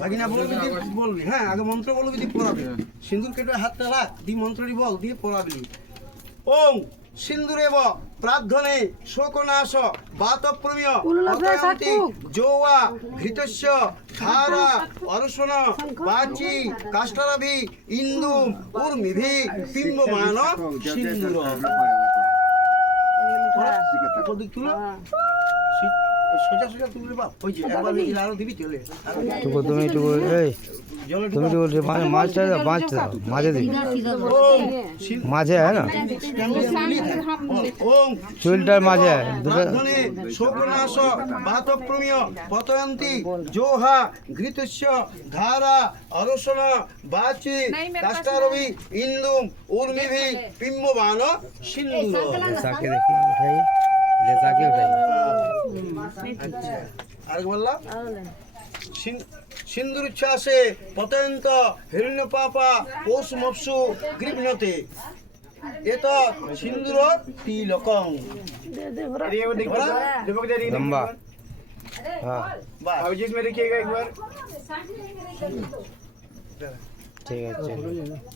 ভাগিনা বলবি যে বলবি, হ্যাঁ আগে মন্ত্র বলবি দিয়ে পড়াবি। সিঁদুর কেটে হাতটা রাখ, দিয়ে মন্ত্রটি বল দিয়ে পড়াবি। ওম সিন্দুরেব প্রার্থনে শোকনাশ বাতপ্রমেয় অতয়ন্তি যৌয়া ঘৃতস্য ধারা অরসন বাচি কাষ্ঠরভি ইন্দু উর্মিভি পিম্বমান সিন্দুর। দিক তুলো সোজা সোজা তুললে বাপ ওই যে একবার আরো দিবি চলে তুমি একটু এই তুমি একটু মাছটা মাছটা মাঝে দিবি মাঝে হ্যাঁ না চুলটার মাঝে দুটো শোকনাশ বাতপ্রমেয় পতয়ন্তি যোহা ঘৃতস্য ধারা অরসন বাচি কাষ্ঠরভি ইন্দু উর্মিভি পিম্বমান সিন্দুর। চাকে দেখি উঠাই চাকে উঠাই আর বললাম সিন্দুর উচ্ছ্বাসে পতয়ন্ত হিরণ্য পাপা পৌষ মপসু গৃহণতে এত সিন্দুর তিলকং। লম্বা हाँ अभिजीत में देखिएगा एक बार। ठीक है चलो